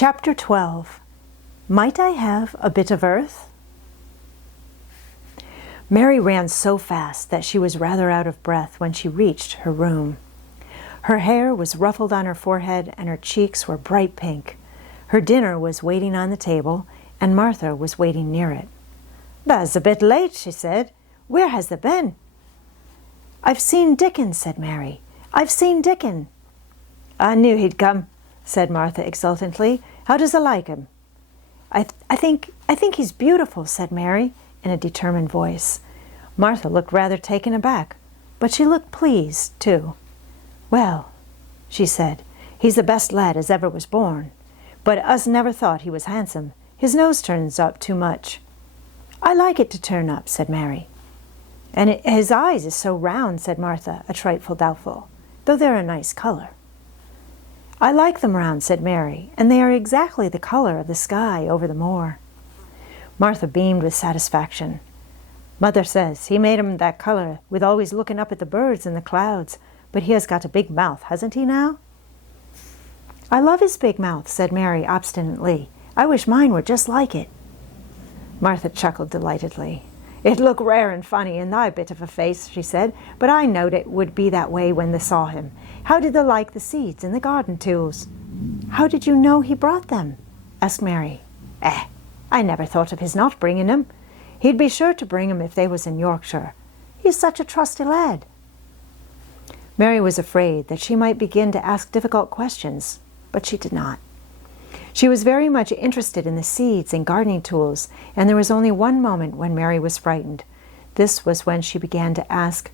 Chapter 12. Might I have a bit of earth? Mary ran so fast that she was rather out of breath when she reached her room. Her hair was ruffled on her forehead and her cheeks were bright pink. Her dinner was waiting on the table and Martha was waiting near it. "That's a bit late," she said. "Where has thee been?" "I've seen Dickon," said Mary. "I've seen Dickon." "I knew he'd come," said Martha exultantly. "How does thee like him?" I think he's beautiful," said Mary in a determined voice. Martha looked rather taken aback, but she looked pleased, too. "Well," she said, "he's the best lad as ever was born. But us never thought he was handsome. His nose turns up too much." "I like it to turn up," said Mary. "And his eyes is so round," said Martha, a trifle doubtful, "though they're a nice colour." "I like them round," said Mary, "and they are exactly the colour of the sky over the moor." Martha beamed with satisfaction. "Mother says he made 'em that colour with always looking up at the birds and the clouds, but he has got a big mouth, hasn't he now?" "I love his big mouth," said Mary obstinately. "I wish mine were just like it." Martha chuckled delightedly. "It looked rare and funny in thy bit of a face," she said, "but I knowed it would be that way when they saw him. How did they like the seeds and the garden tools?" "How did you know he brought them?" asked Mary. I never thought of his not bringing 'em. He'd be sure to bring 'em if they was in Yorkshire. He's such a trusty lad." Mary was afraid that she might begin to ask difficult questions, but she did not. She was very much interested in the seeds and gardening tools, and there was only one moment when Mary was frightened. This was when she began to ask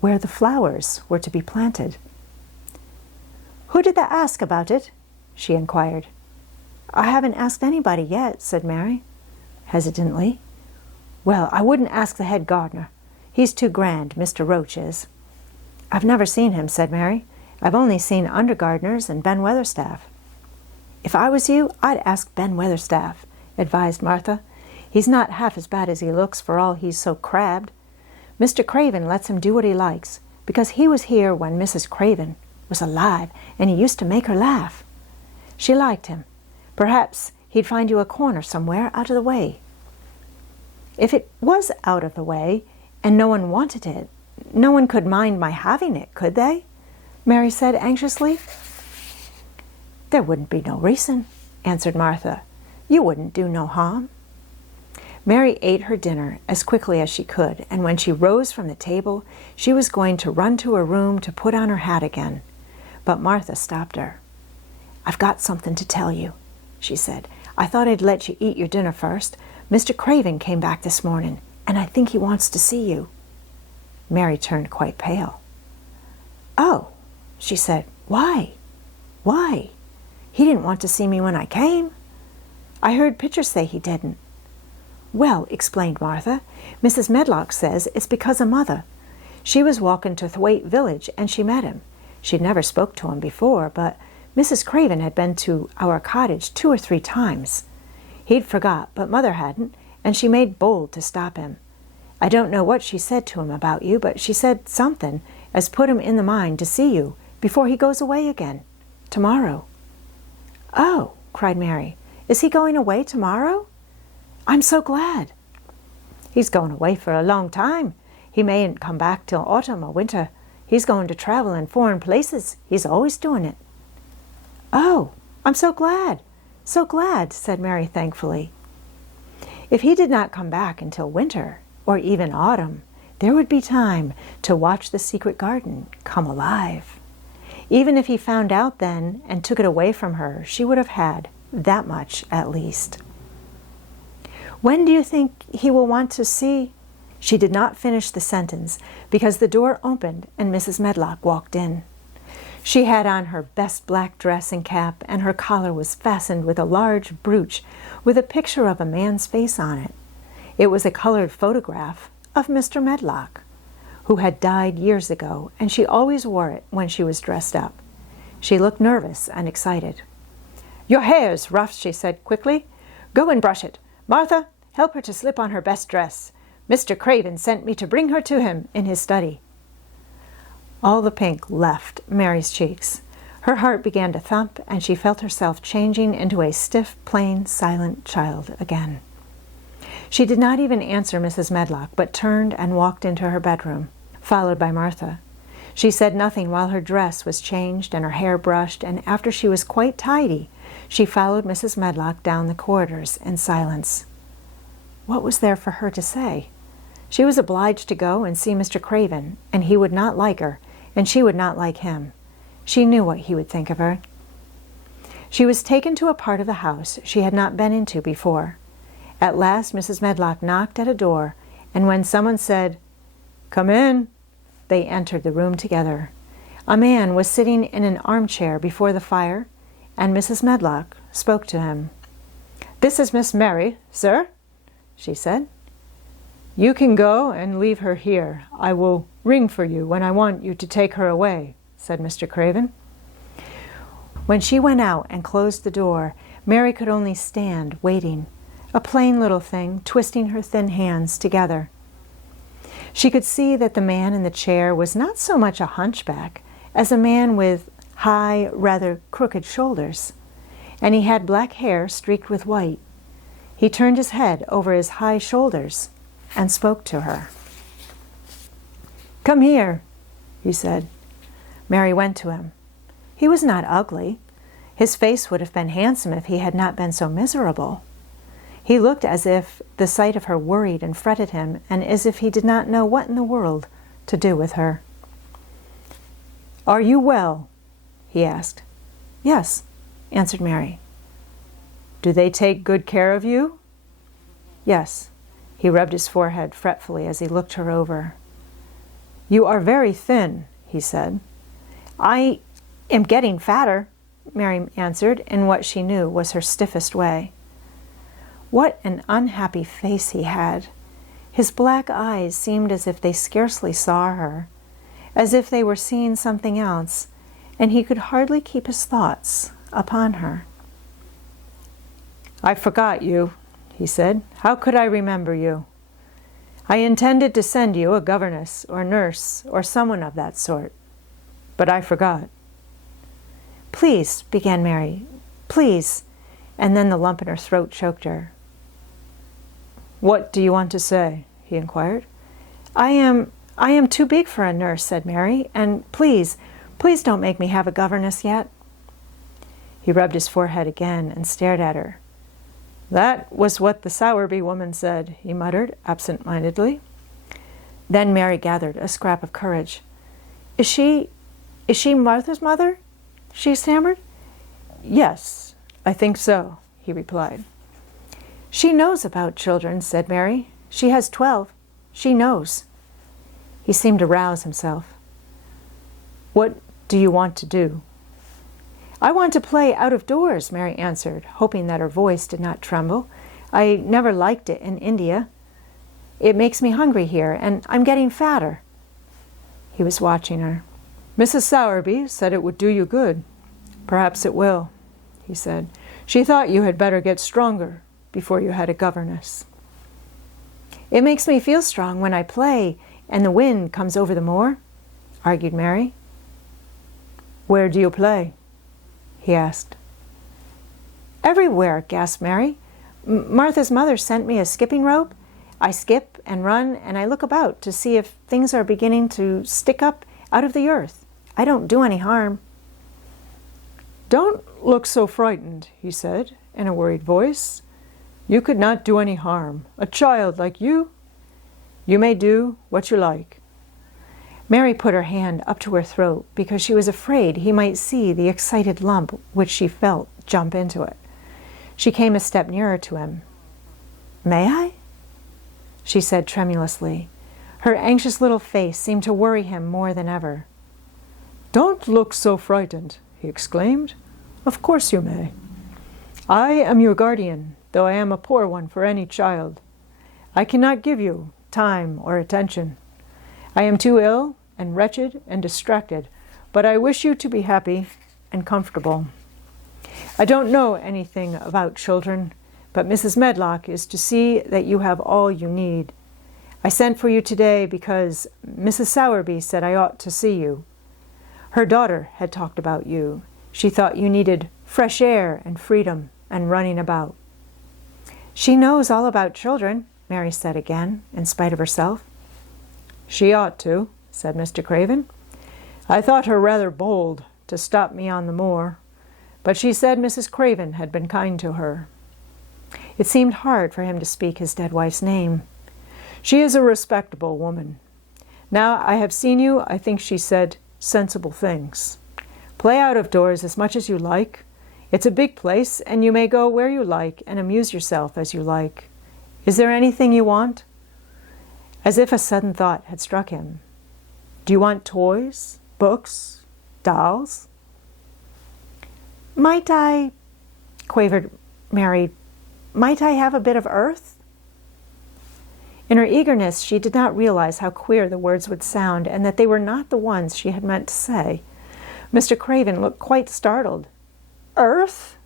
where the flowers were to be planted. "Who did they ask about it?" she inquired. "I haven't asked anybody yet," said Mary, hesitantly. "Well, I wouldn't ask the head gardener. He's too grand, Mr. Roach is." "I've never seen him," said Mary. "I've only seen under gardeners and Ben Weatherstaff." "If I was you, I'd ask Ben Weatherstaff," advised Martha. "He's not half as bad as he looks for all he's so crabbed. Mr. Craven lets him do what he likes, because he was here when Mrs. Craven was alive, and he used to make her laugh. She liked him. Perhaps he'd find you a corner somewhere out of the way." "If it was out of the way, and no one wanted it, no one could mind my having it, could they?" Mary said anxiously. "There wouldn't be no reason," answered Martha. "You wouldn't do no harm." Mary ate her dinner as quickly as she could, and when she rose from the table, she was going to run to her room to put on her hat again. But Martha stopped her. "I've got something to tell you," she said. "I thought I'd let you eat your dinner first. Mr. Craven came back this morning, and I think he wants to see you." Mary turned quite pale. "Oh," she said. "Why? Why? He didn't want to see me when I came. I heard Pitcher say he didn't." "Well," explained Martha, "Mrs. Medlock says it's because of Mother. She was walking to Thwaite village and she met him. She'd never spoke to him before, but Mrs. Craven had been to our cottage 2 or 3 times. He'd forgot, but Mother hadn't, and she made bold to stop him. I don't know what she said to him about you, but she said something as put him in the mind to see you before he goes away again, tomorrow." "Oh," cried Mary, "is he going away tomorrow? I'm so glad." "He's going away for a long time. He mayn't come back till autumn or winter. He's going to travel in foreign places. He's always doing it." "Oh, I'm so glad, said Mary thankfully. If he did not come back until winter, or even autumn, there would be time to watch the secret garden come alive. Even if he found out then and took it away from her, she would have had that much at least. "When do you think he will want to see—" She did not finish the sentence because the door opened and Mrs. Medlock walked in. She had on her best black dress and cap, and her collar was fastened with a large brooch with a picture of a man's face on it. It was a colored photograph of Mr. Medlock, who had died years ago, and she always wore it when she was dressed up. She looked nervous and excited. "Your hair's rough," she said quickly. "Go and brush it. Martha, help her to slip on her best dress. Mr. Craven sent me to bring her to him in his study." All the pink left Mary's cheeks. Her heart began to thump, and she felt herself changing into a stiff, plain, silent child again. She did not even answer Mrs. Medlock, but turned and walked into her bedroom, followed by Martha. She said nothing while her dress was changed and her hair brushed, and after she was quite tidy, she followed Mrs. Medlock down the corridors in silence. What was there for her to say? She was obliged to go and see Mr. Craven, and he would not like her, and she would not like him. She knew what he would think of her. She was taken to a part of the house she had not been into before. At last Mrs. Medlock knocked at a door, and when someone said, "Come in," they entered the room together. A man was sitting in an armchair before the fire, and Mrs. Medlock spoke to him. "This is Miss Mary, sir," she said. "You can go and leave her here. I will ring for you when I want you to take her away," said Mr. Craven. When she went out and closed the door, Mary could only stand waiting, a plain little thing, twisting her thin hands together. She could see that the man in the chair was not so much a hunchback as a man with high, rather crooked shoulders, and he had black hair streaked with white. He turned his head over his high shoulders and spoke to her. "Come here," he said. Mary went to him. He was not ugly. His face would have been handsome if he had not been so miserable. He looked as if the sight of her worried and fretted him, and as if he did not know what in the world to do with her. "Are you well?" he asked. "Yes," answered Mary. "Do they take good care of you?" "Yes." He rubbed his forehead fretfully as he looked her over. "You are very thin," he said. "I am getting fatter," Mary answered in what she knew was her stiffest way. What an unhappy face he had! His black eyes seemed as if they scarcely saw her, as if they were seeing something else, and he could hardly keep his thoughts upon her. "I forgot you," he said. "How could I remember you? I intended to send you a governess or nurse or someone of that sort, but I forgot." "Please," began Mary, "please," and then the lump in her throat choked her. "What do you want to say?" he inquired. I am too big for a nurse," said Mary, "and please don't make me have a governess yet." He rubbed his forehead again and stared at her. "That was what the Sowerby woman said," he muttered absent-mindedly. Then Mary gathered a scrap of courage. Is she Martha's mother?" she stammered. "Yes, I think so," he replied. "She knows about children," said Mary. "She has 12. She knows." He seemed to rouse himself. "What do you want to do?" "I want to play out of doors," Mary answered, hoping that her voice did not tremble. "I never liked it in India. It makes me hungry here, and I'm getting fatter." He was watching her. "Mrs. Sowerby said it would do you good. Perhaps it will," he said. "She thought you had better get stronger before you had a governess." "It makes me feel strong when I play and the wind comes over the moor," argued Mary. "Where do you play?" he asked. "Everywhere," gasped Mary. "Martha's mother sent me a skipping rope. I skip and run, and I look about to see if things are beginning to stick up out of the earth. I don't do any harm." "Don't look so frightened," he said in a worried voice. "You could not do any harm. A child like you? You may do what you like." Mary put her hand up to her throat because she was afraid he might see the excited lump which she felt jump into it. She came a step nearer to him. "May I?" she said tremulously. Her anxious little face seemed to worry him more than ever. "Don't look so frightened," he exclaimed. "Of course you may. I am your guardian, though I am a poor one for any child. I cannot give you time or attention. I am too ill and wretched and distracted, but I wish you to be happy and comfortable. I don't know anything about children, but Mrs. Medlock is to see that you have all you need. I sent for you today because Mrs. Sowerby said I ought to see you. Her daughter had talked about you, She thought you needed fresh air and freedom and running about. She knows all about children, Mary said again, in spite of herself. She ought to, said Mr. Craven. I thought her rather bold to stop me on the moor, but she said Mrs. Craven had been kind to her. It seemed hard for him to speak his dead wife's name. She is a respectable woman. Now I have seen you, I think she said sensible things. Play out of doors as much as you like. It's a big place, and you may go where you like and amuse yourself as you like. Is there anything you want? As if a sudden thought had struck him. Do you want toys, books, dolls? Might I, quavered Mary, might I have a bit of earth? In her eagerness, she did not realize how queer the words would sound and that they were not the ones she had meant to say. Mr. Craven looked quite startled. Earth?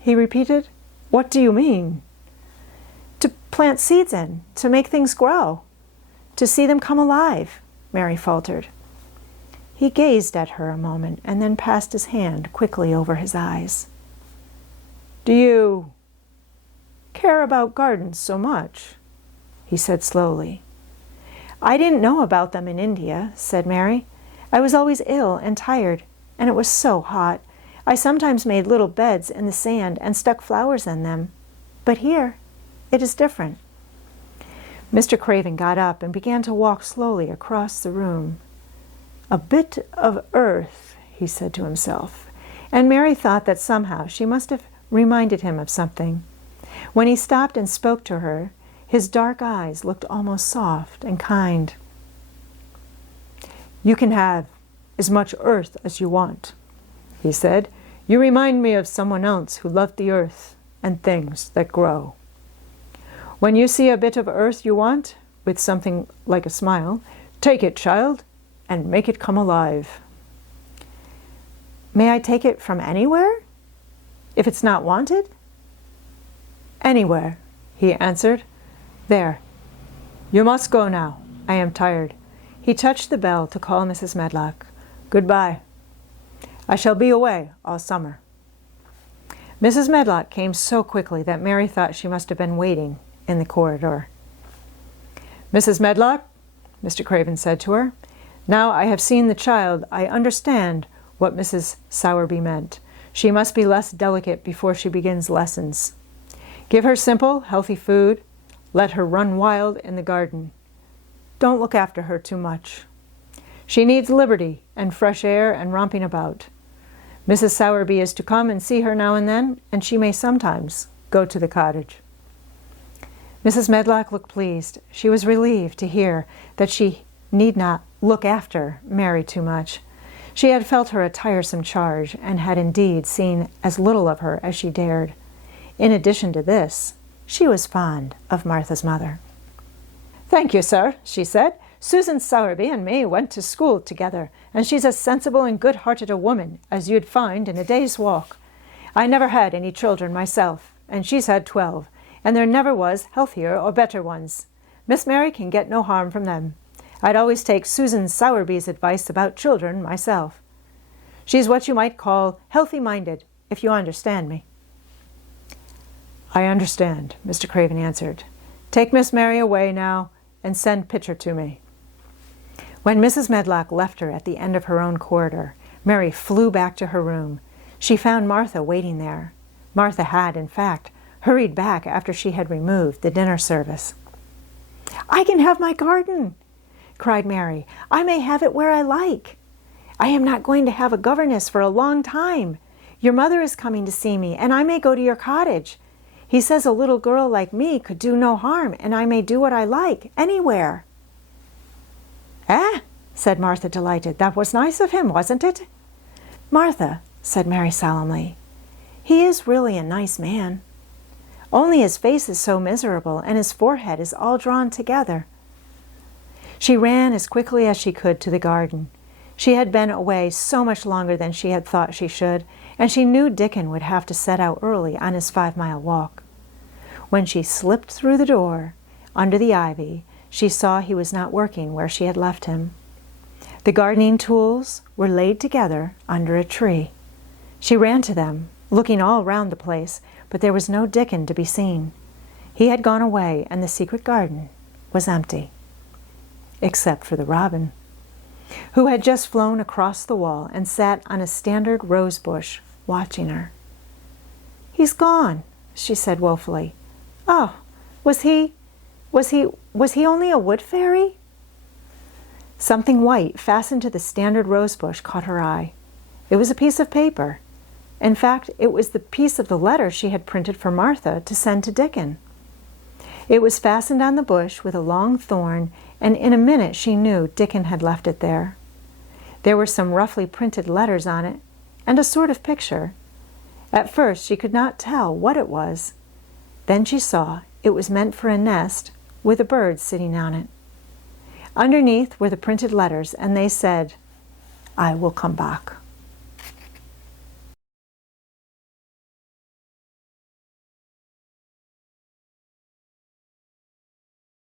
He repeated. What do you mean? To plant seeds in, to make things grow, to see them come alive, Mary faltered. He gazed at her a moment and then passed his hand quickly over his eyes. Do you care about gardens so much? He said slowly. I didn't know about them in India, said Mary. I was always ill and tired, and it was so hot. I sometimes made little beds in the sand and stuck flowers in them. But here, it is different. Mr. Craven got up and began to walk slowly across the room. A bit of earth, he said to himself, and Mary thought that somehow she must have reminded him of something. When he stopped and spoke to her, his dark eyes looked almost soft and kind. You can have as much earth as you want, he said. You remind me of someone else who loved the earth and things that grow. When you see a bit of earth you want, with something like a smile, take it, child, and make it come alive. May I take it from anywhere, if it's not wanted? Anywhere, he answered. There. You must go now. I am tired. He touched the bell to call Mrs. Medlock. Goodbye. I shall be away all summer. Mrs. Medlock came so quickly that Mary thought she must have been waiting in the corridor. Mrs. Medlock, Mr. Craven said to her, now I have seen the child, I understand what Mrs. Sowerby meant. She must be less delicate before she begins lessons. Give her simple, healthy food. Let her run wild in the garden. Don't look after her too much. She needs liberty and fresh air and romping about. Mrs. Sowerby is to come and see her now and then, and she may sometimes go to the cottage. Mrs. Medlock looked pleased. She was relieved to hear that she need not look after Mary too much. She had felt her a tiresome charge, and had indeed seen as little of her as she dared. In addition to this, she was fond of Martha's mother. Thank you, sir, she said. Susan Sowerby and me went to school together, and she's as sensible and good-hearted a woman as you'd find in a day's walk. I never had any children myself, and she's had 12, and there never was healthier or better ones. Miss Mary can get no harm from them. I'd always take Susan Sowerby's advice about children myself. She's what you might call healthy-minded, if you understand me. I understand, Mr. Craven answered. Take Miss Mary away now, and send Pitcher to me. When Mrs. Medlock left her at the end of her own corridor, Mary flew back to her room. She found Martha waiting there. Martha had, in fact, hurried back after she had removed the dinner service. I can have my garden, cried Mary. I may have it where I like. I am not going to have a governess for a long time. Your mother is coming to see me, and I may go to your cottage. He says a little girl like me could do no harm, and I may do what I like, anywhere. Eh? Said Martha, delighted. That was nice of him, wasn't it? Martha, said Mary solemnly, he is really a nice man. Only his face is so miserable, and his forehead is all drawn together. She ran as quickly as she could to the garden. She had been away so much longer than she had thought she should, and she knew Dickon would have to set out early on his 5-mile walk. When she slipped through the door, under the ivy, she saw he was not working where she had left him. The gardening tools were laid together under a tree. She ran to them, looking all round the place, but there was no Dickon to be seen. He had gone away, and the secret garden was empty, except for the robin, who had just flown across the wall and sat on a standard rose bush, watching her. "He's gone," she said woefully. "Oh, was he only a wood fairy?" Something white fastened to the standard rose bush caught her eye. It was a piece of paper. In fact, it was the piece of the letter she had printed for Martha to send to Dickon. It was fastened on the bush with a long thorn, and in a minute she knew Dickon had left it there. There were some roughly printed letters on it, and a sort of picture. At first she could not tell what it was. Then she saw it was meant for a nest with a bird sitting on it. Underneath were the printed letters, and they said, "I will come back."